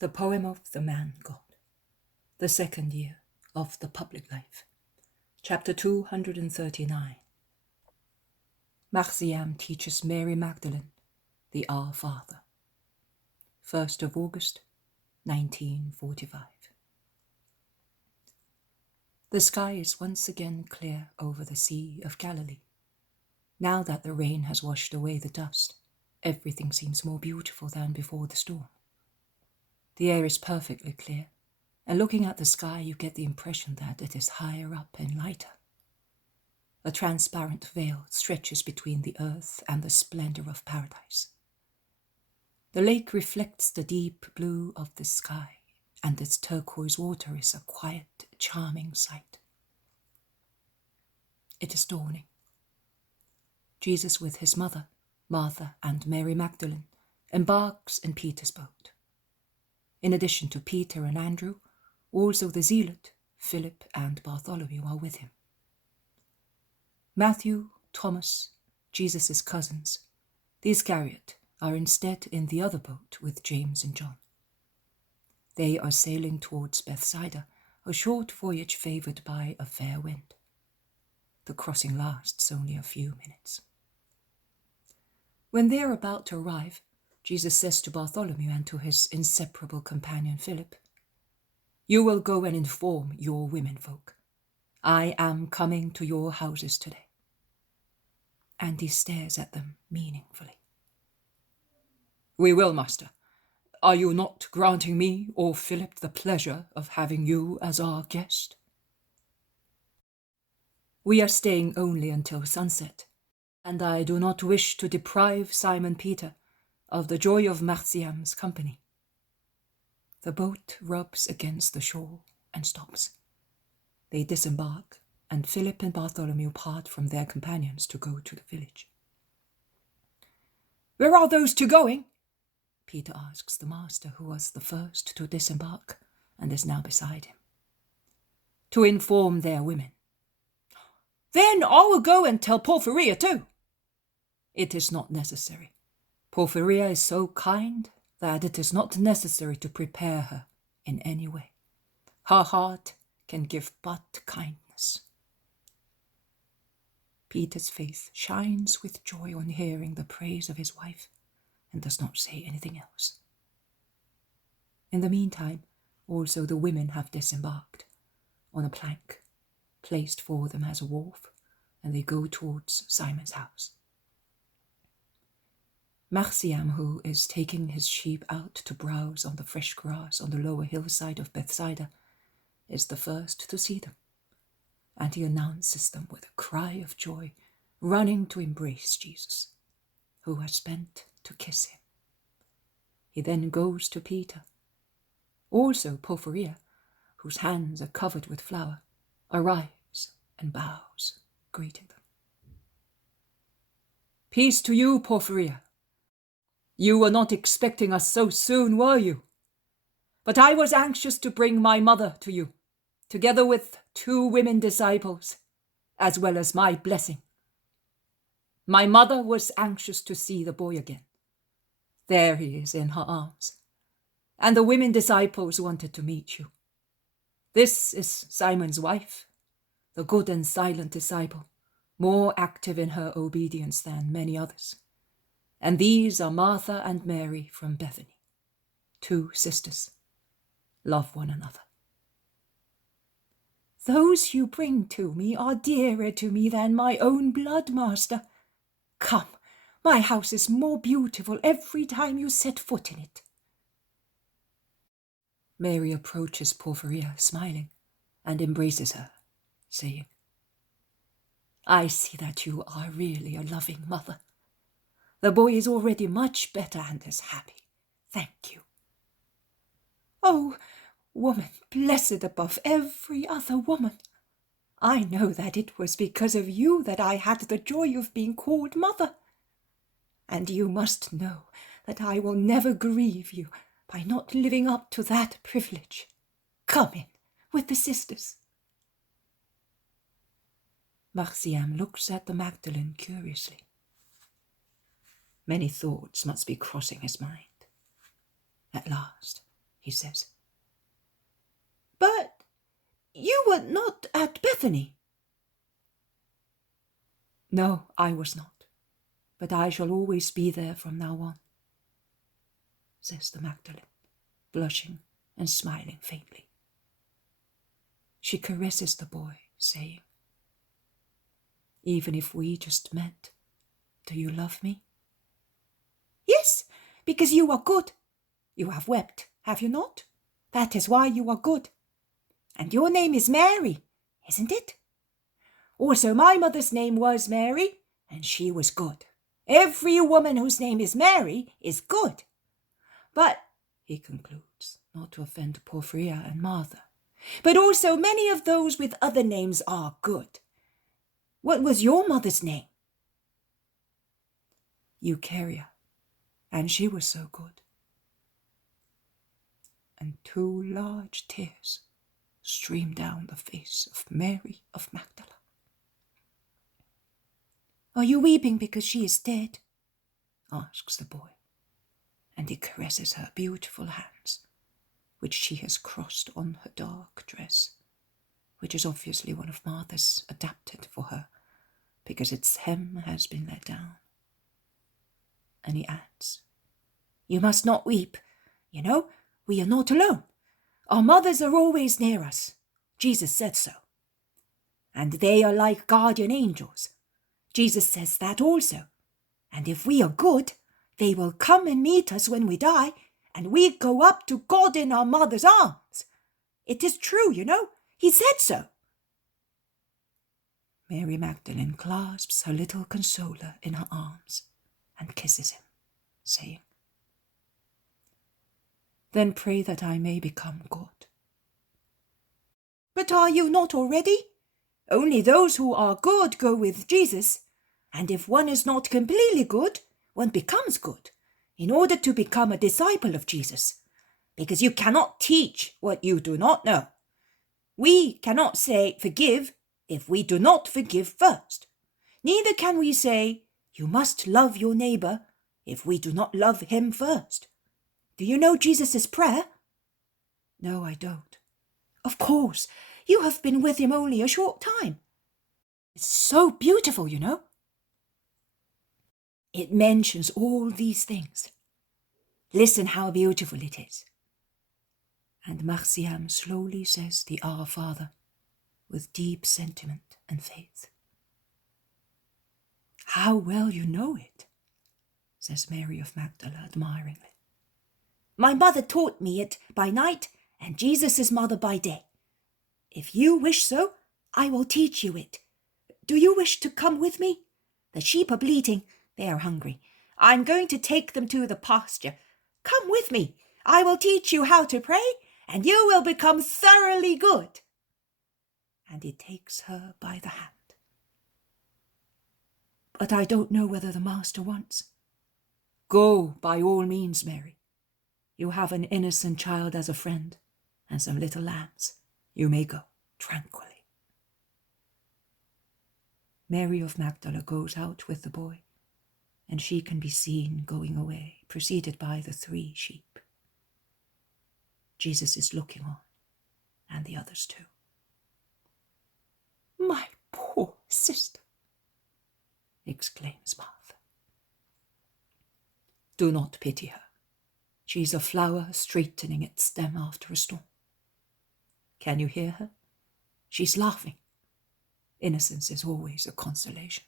The Poem of the Man-God, the second year of the public life. Chapter 239. Marjiam teaches Mary Magdalene the Our Father. 1st of August, 1945. The sky is once again clear over the Sea of Galilee. Now that the rain has washed away the dust, everything seems more beautiful than before the storm. The air is perfectly clear, and looking at the sky you get the impression that it is higher up and lighter. A transparent veil stretches between the earth and the splendor of paradise. The lake reflects the deep blue of the sky, and its turquoise water is a quiet, charming sight. It is dawning. Jesus with his mother, Martha, and Mary Magdalene embarks in Peter's boat. In addition to Peter and Andrew, also the zealot, Philip and Bartholomew are with him. Matthew, Thomas, Jesus' cousins, the Iscariot, are instead in the other boat with James and John. They are sailing towards Bethsaida, a short voyage favored by a fair wind. The crossing lasts only a few minutes. When they are about to arrive, Jesus says to Bartholomew and to his inseparable companion Philip, "You will go and inform your womenfolk. I am coming to your houses today." And he stares at them meaningfully. "We will, Master. Are you not granting me or Philip the pleasure of having you as our guest?" "We are staying only until sunset, and I do not wish to deprive Simon Peter of the joy of Marjiam's company." The boat rubs against the shore and stops. They disembark, and Philip and Bartholomew part from their companions to go to the village. "Where are those two going?" Peter asks the master, who was the first to disembark and is now beside him. "To inform their women." "Then I will go and tell Porphyria too." "It is not necessary. Porphyria is so kind that it is not necessary to prepare her in any way. Her heart can give but kindness." Peter's face shines with joy on hearing the praise of his wife and does not say anything else. In the meantime, also the women have disembarked on a plank placed for them as a wharf, and they go towards Simon's house. Marjiam, who is taking his sheep out to browse on the fresh grass on the lower hillside of Bethsaida, is the first to see them, and he announces them with a cry of joy, running to embrace Jesus, who has bent to kiss him. He then goes to Peter. Also Porphyria, whose hands are covered with flour, arrives and bows, greeting them. "Peace to you, Porphyria. You were not expecting us so soon, were you? But I was anxious to bring my mother to you, together with 2 women disciples, as well as my blessing. My mother was anxious to see the boy again. There he is in her arms. And the women disciples wanted to meet you. This is Simon's wife, the good and silent disciple, more active in her obedience than many others. And these are Martha and Mary from Bethany, 2 sisters. Love one another." "Those you bring to me are dearer to me than my own blood, Master. Come, my house is more beautiful every time you set foot in it." Mary approaches Porphyria, smiling, and embraces her, saying, "I see that you are really a loving mother. The boy is already much better and is happy. Thank you." "Oh, woman blessed above every other woman, I know that it was because of you that I had the joy of being called mother. And you must know that I will never grieve you by not living up to that privilege. Come in with the sisters." Marjiam looks at the Magdalene curiously. Many thoughts must be crossing his mind. At last, he says. But you were not at Bethany. No, I was not, but I shall always be there from now on, says the Magdalene, blushing and smiling faintly. She caresses the boy, saying, even if we just met, do you love me? Yes, because you are good. You have wept, have you not? That is why you are good. And your name is Mary, isn't it? Also, my mother's name was Mary, and she was good. Every woman whose name is Mary is good. But, he concludes, not to offend Porphyria and Martha, but also many of those with other names are good. What was your mother's name? Eucharia, and she was so good. And 2 large tears stream down the face of Mary of Magdala. Are you weeping because she is dead? Asks the boy, and he caresses her beautiful hands, which she has crossed on her dark dress, which is obviously one of Martha's adapted for her, because its hem has been let down. And he adds, you must not weep. You know, we are not alone. Our mothers are always near us. Jesus said so. And they are like guardian angels. Jesus says that also. And if we are good, they will come and meet us when we die, and we go up to God in our mother's arms. It is true, you know. He said so. Mary Magdalene clasps her little consoler in her arms and kisses him, saying, then pray that I may become good. But are you not already? Only those who are good go with Jesus, and if one is not completely good, one becomes good, in order to become a disciple of Jesus, because you cannot teach what you do not know. We cannot say forgive if we do not forgive first. Neither can we say you must love your neighbor if we do not love him first. Do you know Jesus' prayer? No, I don't. Of course, you have been with him only a short time. It's so beautiful, you know. It mentions all these things. Listen how beautiful it is. And Marjiam slowly says the Our Father with deep sentiment and faith. How well you know it, says Mary of Magdala admiringly. My mother taught me it by night, and Jesus' mother by day. If you wish so, I will teach you it. Do you wish to come with me? The sheep are bleating. They are hungry. I'm going to take them to the pasture. Come with me. I will teach you how to pray, and you will become thoroughly good. And he takes her by the hand. But I don't know whether the master wants. Go, by all means, Mary. You have an innocent child as a friend, and some little lambs. You may go tranquilly. Mary of Magdala goes out with the boy, and she can be seen going away, preceded by the 3 sheep. Jesus is looking on, and the others too. My poor sister, exclaims Martha. Do not pity her. She's a flower straightening its stem after a storm. Can you hear her? She's laughing. Innocence is always a consolation.